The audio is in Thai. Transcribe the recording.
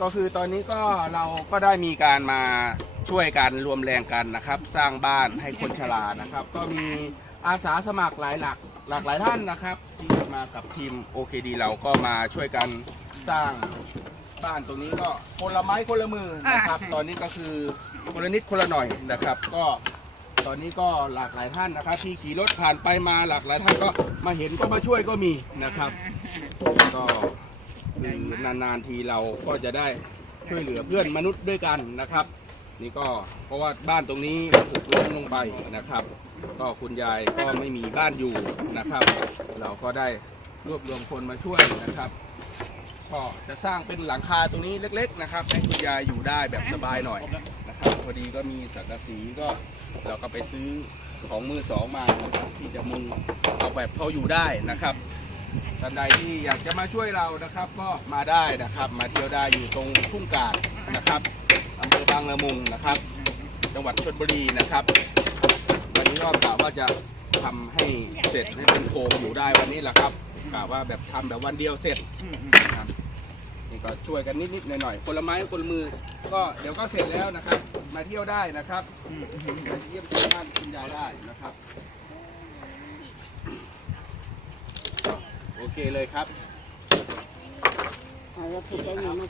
ก็คือตอนนี้ก็เราก็ได้มีการมาช่วยกันรวมแรงกันนะครับ สร้างบ้านให้คนชรานะครับ ก็มีอาสาสมัครหลายหลักหลากหลายท่านนะครับ ที่มากับทีม OKD เราก็มาช่วยกันสร้างบ้านตรงนี้ก็คนละไม้คนละมือนะครับ ตอนนี้ก็คือคนละนิดคนละหน่อยนะครับ ก็ตอนนี้ก็หลากหลายท่านนะครับ ที่ขี่รถผ่านไปมาหลากหลายท่านก็มาเห็นก็มาช่วยก็มีนะครับก็ คือนานๆทีเราก็จะได้ช่วยเหลือเพื่อนมนุษย์ด้วยกันนะครับ นี่ก็เพราะว่าบ้านตรงนี้ถูกล้มลงไปนะครับ ก็คุณยายก็ไม่มีบ้านอยู่นะครับ เราก็ได้รวบรวมคนมาช่วยนะครับก็จะสร้างเป็นหลังคาตรงนี้เล็ก ๆ นะครับให้คุณยายอยู่ได้แบบสบายหน่อยนะครับพอดีก็มีสังกะสีก็เราก็ไปซื้อของมือสองมานะครับที่จะมุงเอาแบบเขาอยู่ได้นะครับ ท่านใดที่อยากจะมาช่วยเรานะครับ ก็มาได้นะครับ มาเที่ยวได้อยู่ตรงทุ่งกาดนะครับอำเภอบางละมุงนะครับ จังหวัดชลบุรีนะครับวันนี้ก็กะว่าจะทำให้เสร็จให้เป็นโครงอยู่ได้วันนี้แหละครับกะว่าแบบทำแบบวันเดียวเสร็จนะครับนี่ก็ช่วยกันนิดๆหน่อยๆคนละไม้คนละมือ ก็เดี๋ยวก็เสร็จแล้วนะครับ มาเที่ยวได้นะครับมาเยี่ยมชมบ้านคุณยายได้นะครับ โอเคเลยครับ เอาแล้วถูกได้ยังไง